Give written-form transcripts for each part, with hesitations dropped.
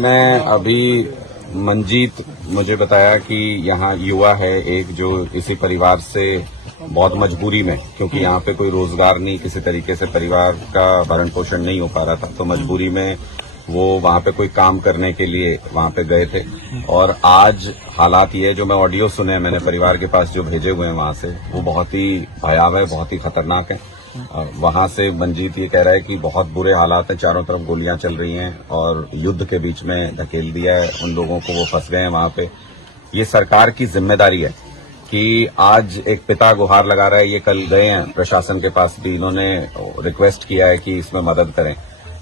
मैं अभी मंजीत मुझे बताया कि यहाँ युवा है एक जो इसी परिवार से बहुत मजबूरी में, क्योंकि यहाँ पे कोई रोजगार नहीं, किसी तरीके से परिवार का भरण पोषण नहीं हो पा रहा था, तो मजबूरी में वो वहाँ पे कोई काम करने के लिए वहाँ पे गए थे। और आज हालात ये जो मैं ऑडियो सुने मैंने परिवार के पास जो भेजे हुए हैं वहाँ से, वो बहुत ही भयावह, बहुत ही खतरनाक है। वहां से मंजीत ये कह रहा है कि बहुत बुरे हालात हैं, चारों तरफ गोलियां चल रही हैं और युद्ध के बीच में धकेल दिया है उन लोगों को, वो फंस गए हैं वहां पे। ये सरकार की जिम्मेदारी है कि आज एक पिता गुहार लगा रहा है, ये कल गए हैं प्रशासन के पास भी, इन्होंने रिक्वेस्ट किया है कि इसमें मदद करें,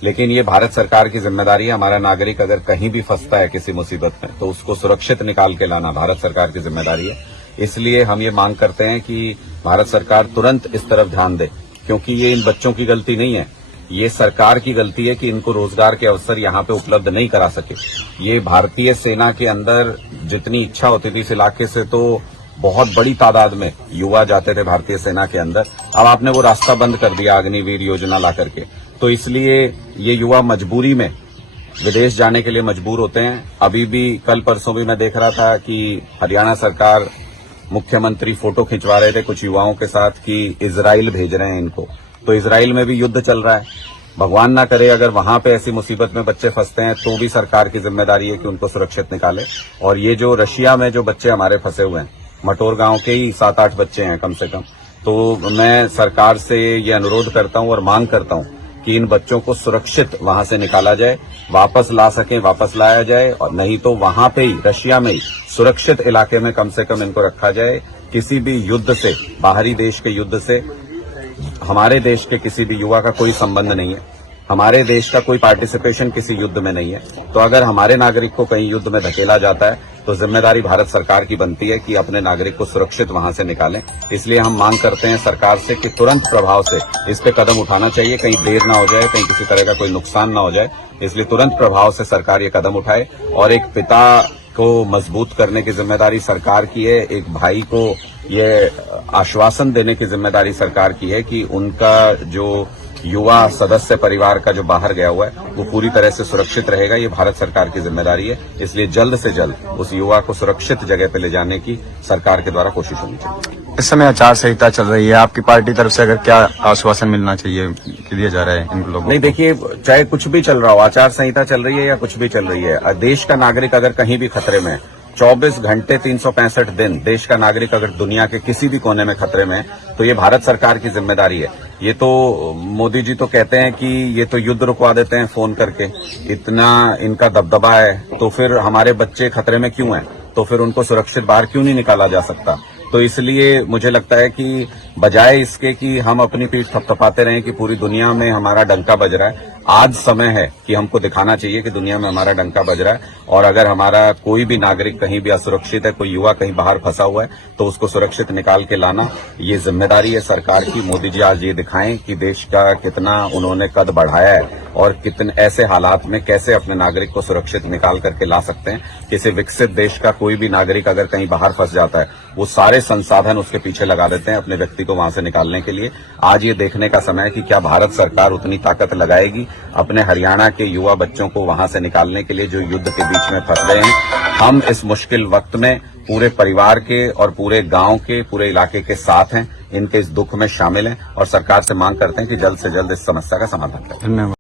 लेकिन ये भारत सरकार की जिम्मेदारी है। हमारा नागरिक अगर कहीं भी फंसता है किसी मुसीबत में तो उसको सुरक्षित निकाल के लाना भारत सरकार की जिम्मेदारी है। इसलिए हम ये मांग करते हैं कि भारत सरकार तुरंत इस तरफ ध्यान दे, क्योंकि ये इन बच्चों की गलती नहीं है, ये सरकार की गलती है कि इनको रोजगार के अवसर यहाँ पे उपलब्ध नहीं करा सके। ये भारतीय सेना के अंदर जितनी इच्छा होती थी इस इलाके से, तो बहुत बड़ी तादाद में युवा जाते थे भारतीय सेना के अंदर। अब आपने वो रास्ता बंद कर दिया अग्निवीर योजना ला करके, तो इसलिए ये युवा मजबूरी में विदेश जाने के लिए मजबूर होते हैं। अभी भी कल परसों भी मैं देख रहा था कि हरियाणा सरकार मुख्यमंत्री फोटो खिंचवा रहे थे कुछ युवाओं के साथ कि इजराइल भेज रहे हैं इनको, तो इजराइल में भी युद्ध चल रहा है। भगवान ना करे अगर वहां पे ऐसी मुसीबत में बच्चे फंसते हैं तो भी सरकार की जिम्मेदारी है कि उनको सुरक्षित निकाले। और ये जो रशिया में जो बच्चे हमारे फंसे हुए हैं, मटोर गांव के ही 7-8 बच्चे हैं कम से कम, तो मैं सरकार से ये अनुरोध करता हूं और मांग करता हूं कि इन बच्चों को सुरक्षित वहां से निकाला जाए, वापस ला सकें वापस लाया जाए, और नहीं तो वहां पे ही रशिया में ही सुरक्षित इलाके में कम से कम इनको रखा जाए। किसी भी युद्ध से, बाहरी देश के युद्ध से हमारे देश के किसी भी युवा का कोई संबंध नहीं है, हमारे देश का कोई पार्टिसिपेशन किसी युद्ध में नहीं है। तो अगर हमारे नागरिक को कहीं युद्ध में धकेला जाता है तो जिम्मेदारी भारत सरकार की बनती है कि अपने नागरिक को सुरक्षित वहां से निकालें। इसलिए हम मांग करते हैं सरकार से कि तुरंत प्रभाव से इस पे कदम उठाना चाहिए, कहीं देर ना हो जाए, कहीं किसी तरह का कोई नुकसान ना हो जाए। इसलिए तुरंत प्रभाव से सरकार ये कदम उठाए। और एक पिता को मजबूत करने की जिम्मेदारी सरकार की है, एक भाई को ये आश्वासन देने की जिम्मेदारी सरकार की है कि उनका जो युवा सदस्य परिवार का जो बाहर गया हुआ है वो पूरी तरह से सुरक्षित रहेगा। ये भारत सरकार की जिम्मेदारी है, इसलिए जल्द से जल्द उस युवा को सुरक्षित जगह पे ले जाने की सरकार के द्वारा कोशिश होनी चाहिए। इस समय आचार संहिता चल रही है, आपकी पार्टी तरफ से अगर क्या आश्वासन मिलना चाहिए कि दिया जा रहा है इन लोगों को? नहीं, देखिए, चाहे कुछ भी चल रहा हो, आचार संहिता चल रही है या कुछ भी चल रही है, देश का नागरिक अगर कहीं भी खतरे में, 24 घंटे 365 दिन देश का नागरिक अगर दुनिया के किसी भी कोने में खतरे में है, तो ये भारत सरकार की जिम्मेदारी है। ये तो मोदी जी तो कहते हैं कि ये तो युद्ध रुकवा देते हैं फोन करके, इतना इनका दबदबा है, तो फिर हमारे बच्चे खतरे में क्यों हैं? तो फिर उनको सुरक्षित बाहर क्यों नहीं निकाला जा सकता? तो इसलिए मुझे लगता है कि बजाय इसके कि हम अपनी पीठ थपथपाते रहें कि पूरी दुनिया में हमारा डंका बज रहा है, आज समय है कि हमको दिखाना चाहिए कि दुनिया में हमारा डंका बज रहा है। और अगर हमारा कोई भी नागरिक कहीं भी असुरक्षित है, कोई युवा कहीं बाहर फंसा हुआ है, तो उसको सुरक्षित निकाल के लाना ये जिम्मेदारी है सरकार की। मोदी जी आज ये दिखाएं कि देश का कितना उन्होंने कद बढ़ाया है और कितने ऐसे हालात में कैसे अपने नागरिक को सुरक्षित निकाल करके ला सकते हैं। किसी विकसित देश का कोई भी नागरिक अगर कहीं बाहर फंस जाता है, वो सारे संसाधन उसके पीछे लगा देते हैं अपने व्यक्ति को वहां से निकालने के लिए। आज ये देखने का समय है कि क्या भारत सरकार उतनी ताकत लगाएगी अपने हरियाणा के युवा बच्चों को वहां से निकालने के लिए जो युद्ध के बीच में फंस गए हैं। हम इस मुश्किल वक्त में पूरे परिवार के और पूरे गांव के, पूरे इलाके के साथ हैं, इनके इस दुख में शामिल हैं और सरकार से मांग करते हैं कि जल्द से जल्द इस समस्या का समाधान करें। धन्यवाद।